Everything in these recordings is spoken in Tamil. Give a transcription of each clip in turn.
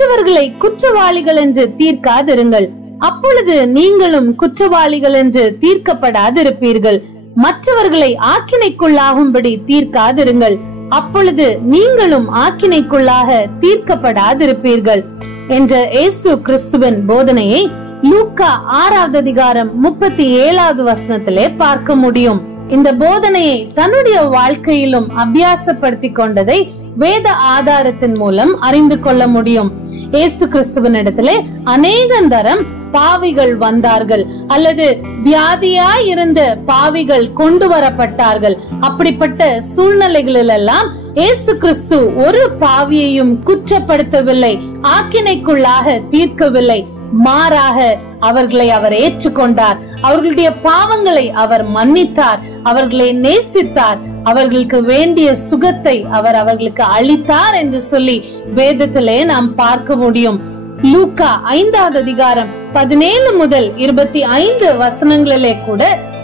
மற்றவர்களை குற்றவாளிகள் என்று தீர்க்காதிருங்கள், அப்பொழுது நீங்களும் குற்றவாளிகள் என்று தீர்க்கப்படாதிருப்பீர்கள். மற்றவர்களை ஆக்கினைக்குள்ளாகும்படி தீர்க்காதிருங்கள், அப்பொழுது நீங்களும் ஆக்கினைக்குள்ளாக தீர்க்கப்படாதிருப்பீர்கள் என்ற இயேசு கிறிஸ்துவின் போதனையை லூக்கா 6வது அதிகாரம் 37வது வசனத்திலே பார்க்க முடியும். இந்த போதனையை தன்னுடைய வாழ்க்கையிலும் அபியாசப்படுத்தி கொண்டதை வேத ஆதாரத்தின் மூலம் அறிந்து கொள்ள முடியும். இயேசு கிறிஸ்துவின் இடத்திலே அநேகந்தரம் பாவிகள் வந்தார்கள், அல்லது வியாதியாய் இருந்த பாவிகள் கொண்டு வரப்பட்டார்கள். அப்படிப்பட்ட சூழ்நிலைகளில் எல்லாம் இயேசு கிறிஸ்து ஒரு பாவியையும் குற்றப்படுத்தவில்லை, ஆக்கினைக்குள்ளாக தீர்க்கவில்லை. மாறாக அவர்களை அவர் ஏற்றுக்கொண்டார், அவர்களுடைய பாவங்களை அவர் மன்னித்தார், அவர்களை நேசித்தார், அவர்களுக்கு வேண்டிய சுகத்தை அவர் அவர்களுக்கு அளித்தார் என்று சொல்லி வேதத்திலே நாம் பார்க்க முடியும். லூக்கா 5வது அதிகாரம் 17 முதல் 25 வசனங்களிலே கூட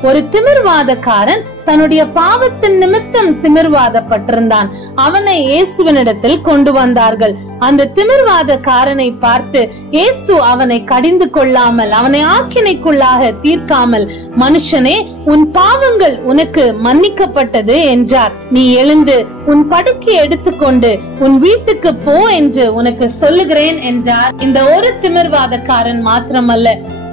ஒரு திமிர்வாதக்காரன் தன்னுடைய பாவத்தின் நிமித்தம் திமிர்வாதப்பட்டிருந்தான். அவனை இயேசுவினிடத்தில் கொண்டு வந்தார்கள். அந்த திமிர்வாதக்காரனை பார்த்து இயேசு அவனை கடிந்து கொள்ளாமல், அவனை ஆக்கினைக்குள்ளாக தீர்க்காமல், மனுஷனே, உன் பாவங்கள் உனக்கு மன்னிக்கப்பட்டது என்றார். நீ எழுந்து உன் படுக்கை எடுத்துக்கொண்டு உன் வீட்டுக்கு போ என்று உனக்கு சொல்லுகிறேன் என்றார். இந்த ஒரு திமிர்வாதக்காரன் மாத்திரமல்ல,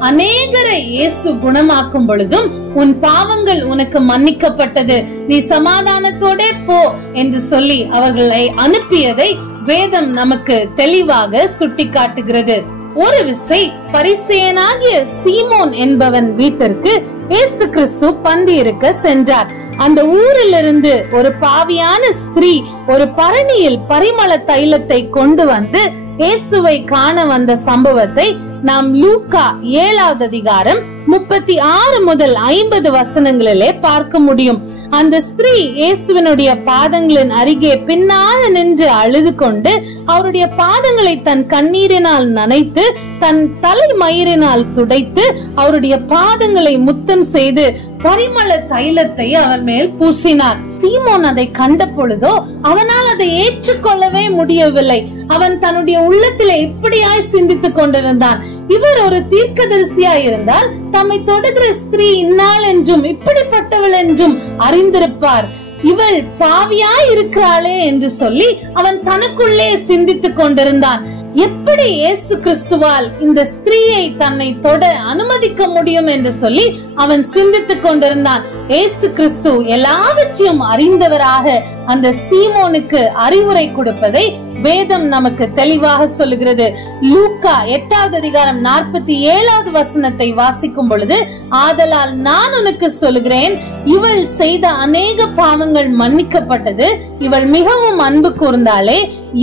அநேகரை இயேசு குணமாக்கும் பொழுதும் உன் பாவங்கள் உனக்கு மன்னிக்கப்பட்டது, நீ சமாதானத்தோட போ என்று சொல்லி அவர்களை அனுப்பியதை வேதம் நமக்கு தெளிவாக சுட்டிக்காட்டுகிறது. ஒரு விசை பரிசேயனாகிய சீமோன் என்பவன் வீட்டிற்கு இயேசு கிறிஸ்து பந்தி இருக்க சென்றார். அந்த ஊரிலிருந்து ஒரு பாவியான ஸ்திரீ ஒரு பரணியில் பரிமள தைலத்தை கொண்டு வந்து இயேசுவை காண வந்த சம்பவத்தை நாம் லூக்கா 7வது அதிகாரம் 36 முதல் 50 வசனங்களிலே பார்க்க முடியும். அந்த ஸ்திரீ இயேசுவினுடைய பாதங்களின் அருகே பின்னால் நின்று அழுது கொண்டு அவருடைய பாதங்களை தன் கண்ணீரினால் நனைத்து தன் தலைமயிரினால் துடைத்து அவருடைய பாதங்களை முத்தம் செய்து பரிமள தைலத்தை அவர் மேல் பூசினார். சீமோன் அதை கண்ட பொழுதோ அவனால் அதை ஏற்றுக்கொள்ளவே முடியவில்லை. அவன் தன்னுடைய உள்ளத்திலே இப்படியாய் சிந்தித்துக் கொண்டிருந்தான், இவர் ஒரு தீர்க்கதரிசியாய் இருந்தால் தம்மை தொடுகிற ஸ்திரீ இன்னாள் என்றும் இப்படிப்பட்டவள் என்றும் அறிந்திருப்பார், இவள் பாவியாய் இருக்கிறாளே என்று சொல்லி அவன் தனக்குள்ளே சிந்தித்துக் கொண்டிருந்தான். எப்படி இயேசு கிறிஸ்துவால் இந்த ஸ்திரீயை தன்னை தொட அனுமதிக்க முடியும் என்று சொல்லி அவன் சிந்தித்துக் கொண்டிருந்தான். இயேசு கிறிஸ்து எல்லாவற்றையும் அறிந்தவராக அந்த சீமோனுக்கு அறிவுரை கொடுப்பதை வேதம் நமக்கு தெளிவாக சொல்லுகிறது. லூக்கா 8வது அதிகாரம் 47வது வசனத்தை வாசிக்கும் பொழுது, ஆதலால் நான் உனக்கு சொல்லுகிறேன், இவள் செய்த அநேக பாவங்கள் மன்னிக்கப்பட்டது, இவள் மிகவும் அன்பு கூர்ந்தாலே,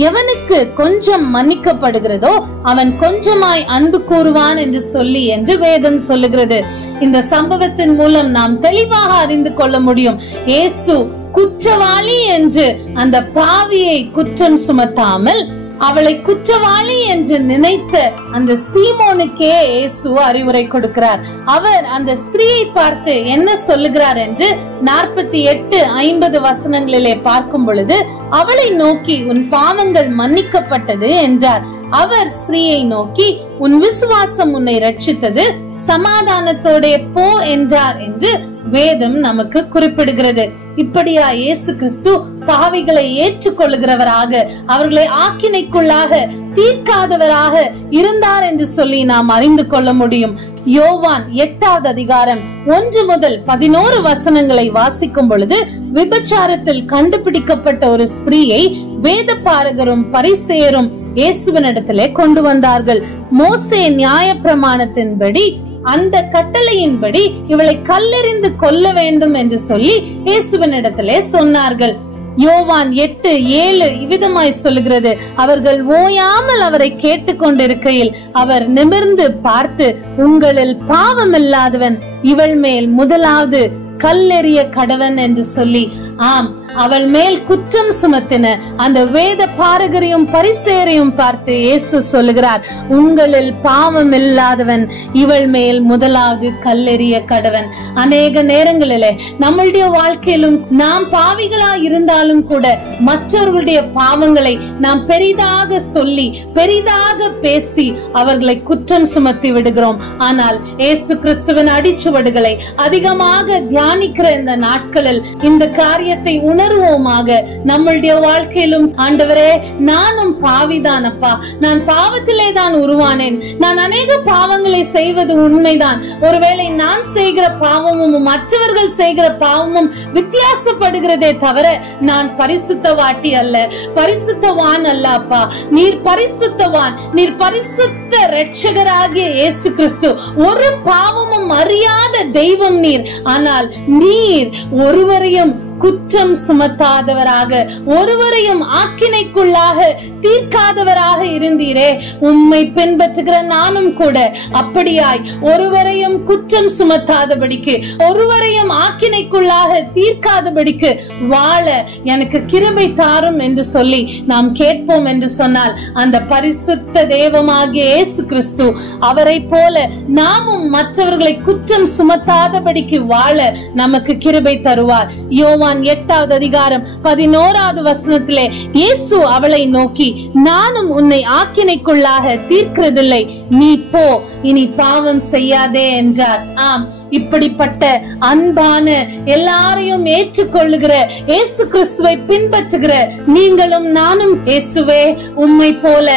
எவனுக்கு கொஞ்சம் மன்னிக்கப்படுகிறதோ அவன் கொஞ்சமாய் அன்பு கூறுவான் என்று சொல்லி என்று வேதம் சொல்லுகிறது. இந்த சம்பவத்தின் மூலம் நாம் தெளிவாக அறிந்து கொள்ள முடியும், இயேசு குற்றவாளி என்று அந்த பாவியை குற்றம் சுமத்தாமல் அவளை குற்றவாளி என்று நினைத்த அந்த சீமோனுக்கே இயேசு அறிவுரை கொடுக்கிறார். அவர் அந்த ஸ்திரீயை பார்த்து என்ன சொல்லுகிறார் என்று 48-50 வசனங்களிலே பார்க்கும் பொழுது, அவளை நோக்கி உன் பாவங்கள் மன்னிக்கப்பட்டது என்றார். அவர் ஸ்திரீயை நோக்கி உன் விசுவாசம் உன்னை ரட்சித்தது, சமாதானத்தோட போ என்றார் என்று வேதம் நமக்கு குறிப்பிடுகிறது. இப்படியா இயேசு கிறிஸ்து பாவிகளை ஏற்றுக்கொள்ளுகிறவராக, அவர்களை ஆக்கினைக்குள்ளாக தீர்க்காதவராக இருந்தார் என்று சொல்லி நாம் அறிந்து கொள்ள முடியும். யோவான் 8வது அதிகாரம் 1 முதல் 11 வசனங்களை வாசிக்கும் பொழுது, விபச்சாரத்தில் கண்டுபிடிக்கப்பட்ட ஒரு ஸ்திரீயை வேதபாரகரும் பரிசேயரும் இயேசுவினிடத்திலே கொண்டு வந்தார்கள். மோசே நியாயப்பிரமாணத்தின்படி அந்த கட்டளையின்படி இவளை கல்லெறிந்து கொல்ல வேண்டும் என்று சொல்லி இயேசுவினிடத்திலே சொன்னார்கள். யோவான் 8:7 இவ்விதமாய் சொல்லுகிறது, அவர்கள் ஓயாமல் அவரை கேட்டுக்கொண்டிருக்கையில் அவர் நிமிர்ந்து பார்த்து, உங்களில் பாவமில்லாதவன் இவள் மேல் முதலாவது கல்லெறிய கடவன் என்று சொல்லி, ஆம், அவள் மேல் குற்றம் சுமத்தின அந்த வேத பாரகரையும் பரிசேயரையும் பார்த்து இயேசு சொல்லுகிறார், உங்களில் பாவம் இல்லாதவன் இவள் மேல் முதலாவது கல்லெறிய கடவன். அநேக நேரங்களிலே நம்மளுடைய வாழ்க்கையிலும் நாம் பாவிகளா இருந்தாலும் கூட மற்றவர்களுடைய பாவங்களை நாம் பெரிதாக சொல்லி பெரிதாக பேசி அவர்களை குற்றம் சுமத்தி விடுகிறோம். ஆனால் இயேசு கிறிஸ்துவின் அடிச்சுவடுகளை அதிகமாக தியானிக்கிற இந்த நாட்களில் இந்த காரியத்தை உணர்வோமாக. நம்மளுடைய வாழ்க்கையிலும் ஆண்டவரே, நானும் பாவிதானப்பா, நான் பாவத்திலே தான் உருவானேன், நான் அநேக பாவங்களை செய்வது உண்மைதான். ஒருவேளை நான் செய்கிற பாவமும் மற்றவர்கள் செய்கிற பாவமும் வித்தியாசப்படுகிறதே தவிர நான் பரிசுத்தவாட்டி அல்ல, பரிசுத்தவான் அல்ல. அப்பா, நீர் பரிசுத்தவான், நீர் பரிசுத்த இரட்சகராகிய இயேசு கிறிஸ்து, ஒரு பாவமும் அறியாத தெய்வம் நீர். ஆனால் நீர் ஒருவரையும் குற்றம் சுமத்தாதவராக, ஒருவரையும் ஆக்கினைக்குள்ளாக தீர்க்காதவராக இருந்தீரே. உம்மை பின்பற்றுகிற நானும் கூட அப்படியாய் ஒருவரையும் குற்றம் சுமத்தாதபடிக்கு, ஒருவரையும் ஆக்கினைக்குள்ளாக தீர்க்காதபடிக்கு வாழ எனக்கு கிருபை தாரும் என்று சொல்லி நாம் கேட்போம் என்று சொன்னால், அந்த பரிசுத்த தெய்வமாகிய இயேசு கிறிஸ்து அவரை போல நாமும் மற்றவர்களை குற்றம் சுமத்தாதபடிக்கு வாழ நமக்கு கிருபை தருவார். யோவான் 8வது அதிகாரம் 11வது வசனத்திலே இயேசு அவளை நோக்கி, நானும் உன்னை ஆக்கினைக்குள்ளாக தீர்க்கிறதில்லை, நீ போ, இனி பாவம் செய்யாதே என்றார். ஆம், இப்படிப்பட்ட அன்பான, எல்லாரையும் ஏற்றுக்கொள்ளுகிற இயேசு கிறிஸ்துவை பின்பற்றுகிற நீங்களும் நானும், இயேசுவே உம்மை போல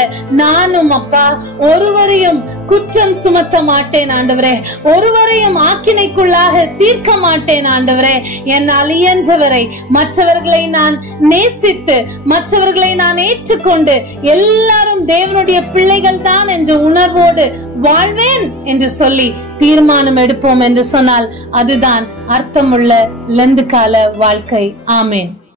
நானும் அப்பா ஒருவரையும் குற்றம் சுமத்த மாட்டேன் ஆண்டவரே, ஒருவரையும் ஆக்கினைக்குள்ளாக தீர்க்க மாட்டேன் ஆண்டவரே. என்னால் இயன்றவரை மற்றவர்களை நான் நேசித்து, மற்றவர்களை நான் ஏற்றுக்கொண்டு, எல்லாரும் தேவனுடைய பிள்ளைகள் தான் என்ற உணர்வோடு வாழ்வேன் என்று சொல்லி தீர்மானம் எடுப்போம் என்று சொன்னால் அதுதான் அர்த்தமுள்ள லெந்து கால வாழ்க்கை. ஆமேன்.